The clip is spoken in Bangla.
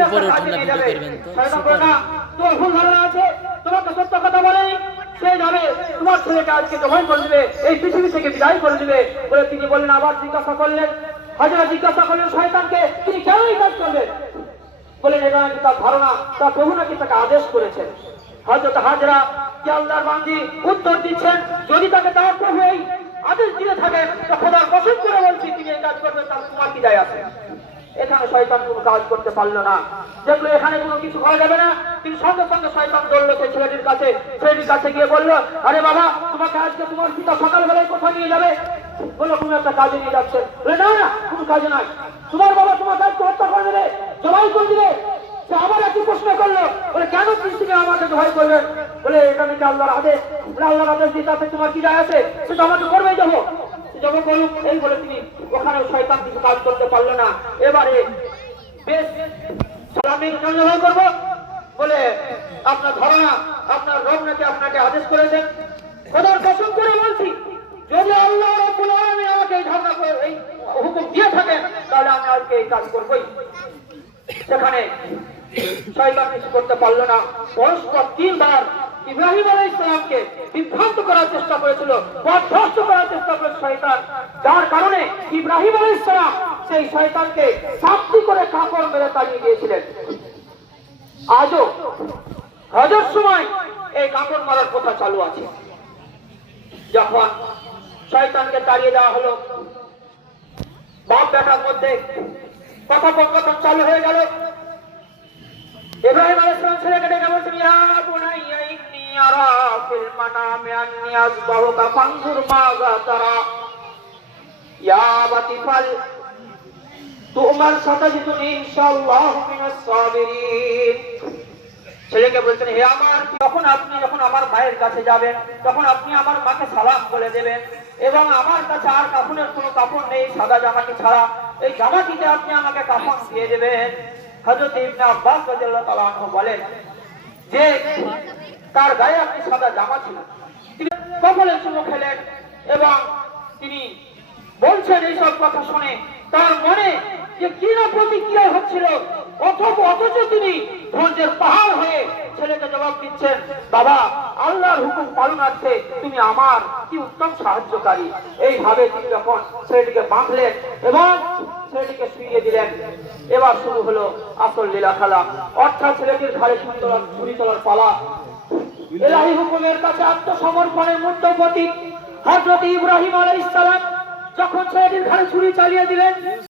উপরে ঠান্ডা ভিডিও করবেন তো সুপার তোমার ভুল ধারণা আছে, তোমাকে সত্য কথা বলেই সে যাবে তোমার ছেলেকে আজকে জবাই করে দিবে, এই পৃথিবী থেকে বিদায় করে দিবে বলে তিনি বললেন। আবার জিজ্ঞাসা করলেন, হাজরা জিজ্ঞাসা করলেন শয়তানকে তিনি কেন এই কাজ করবেন? বলেন এটা নাকি তার ধারণা, তার প্রভু নাকি তাকে আদেশ করেছেন। হযরত হাজরা কি আল্লাহর বান্দি উত্তর দিচ্ছেন, যদি তাকে তার প্রভু এই আদেশ দিয়ে থাকেন তো খোদার কসম করে বলছি তিনি এই কাজ করবেন, তাহলে তোমার কি যায় আছে? এখানে শয়তান কোনো কাজ করতে পারলো না, দেখলো এখানে কোনো কিছু করা যাবে না। তিনি সঙ্গে সঙ্গে শয়তান দৌড়লো সেই ছেলেটির কাছে গিয়ে বললো, আরে বাবা, তোমাকে আজকে তোমার পিতা সকালবেলায় কোথায় নিয়ে যাবে? বললো কোনো একটা কাজে নিয়ে যাচ্ছে। বলে না না, কোনো কাজে নাই, তোমার বাবা তোমাকে আজকে হত্যা করে দেবে, জবাই করে দিবে। সে আবার একই প্রশ্ন করলো, বলে কেন পৃথিবী আমাকে জবাই করবেন? বলে এটা নাকি আল্লাহর আদেশ। বলে আল্লাহর আদেশ দিতে আছে তোমার কি যায় আছে? সে তো আমাকে করবেই যাবো, যাবো করুক। এই বলে তিনি ওখানে শয়তান কিছু কাজ করতে পারলো না। এবারে বেশ সালামির জবাই করবো বলে আপনার ধারণা, আপনার রব নাকি আপনাকে আদেশ করেছেন। খোদার কসম করে বলছি, যদি আল্লাহ রাব্বুল আলামিন আমাকে এই ধারণা করে এই হুকুম দিয়ে থাকেন তাহলে আমি আজকে এই কাজ করবই। সেখানে শয়তান কিছু করতে পারলো না। পরস্পর তিনবার ইব্রাহিম আলাইহিস সালামকে বিভ্রান্ত করার চেষ্টা করেছিল, পথভ্রষ্ট করার চেষ্টা করেছিল শয়তান, যার কারণে ইব্রাহিম আলাইহিস সালাম সেই শয়তানকে সাক্ষী করে কাপড় মেরে তাড়িয়ে দিয়েছিলেন। আজও হজের সময় এই কাপড় মারার কথা চালু আছে। যখন শয়তানকে তাড়িয়ে দেওয়া হলো, বাপ বেটার মধ্যে কথোপকথন চালু হয়ে গেল। ইব্রাহিম আলাইহিস সালাম ছেলেকে ডেকে বলছেন, ইয়া বুনাইয়া ইন্নী আরা ফিল মানামি আন্নী আযবাহুকা ফানজুর মাযা তারা ইয়া আবাতি ফাল তুমার সাতাজিদুনি ইনশাআল্লাহু মিনাস সাবিরিন। ছেলেকে বলছেন, হে আমার, আপনি যখন আমার মায়ের কাছে যাবেন তখন আপনি আমার মাকে সালাম বলে দেবেন, এবং আমার কাছে আর কাফনের কোনো কাপড় নেই সাদা জামাটি ছাড়া, এই জামাটিতে আপনি আমাকে কাফন দিয়ে দেবেন। হযরত ইবনে আব্বাস রাদিয়াল্লাহু তাআলা আনহু বলেন যে তার গায়ে একটি সাদা জামা ছিল, তিনি কপালে চুমু খেলেন এবং তিনি বলছেন এইসব কথা শুনে তার মনে যে কি না প্রতিক্রিয়া হচ্ছিল, অথচ তিনি ধৈর্যের পাহাড় হয়ে ছেলেকে জবাব দিচ্ছেন, বাবা, আল্লাহর হুকুম পালনার্থে তুমি আমার কি উত্তম সাহায্যকারী। এইভাবে তিনি যখন ছেলেটিকে বাঁধলেন এবং ছেলেটিকে শুইয়ে দিলেন, এবার শুরু হলো আসল লীলা খেলা, অর্থাৎ ছেলেটির ঘাড়ে ছুরি তোলার পালা। ইলাহি হুকুমের কাছে আত্মসমর্পণের মূর্ত প্রতীক হযরত ইব্রাহিম আলাইহিস সালাম যখন ছেলেটির ঘাড়ে ছুরি চালিয়ে দিলেন,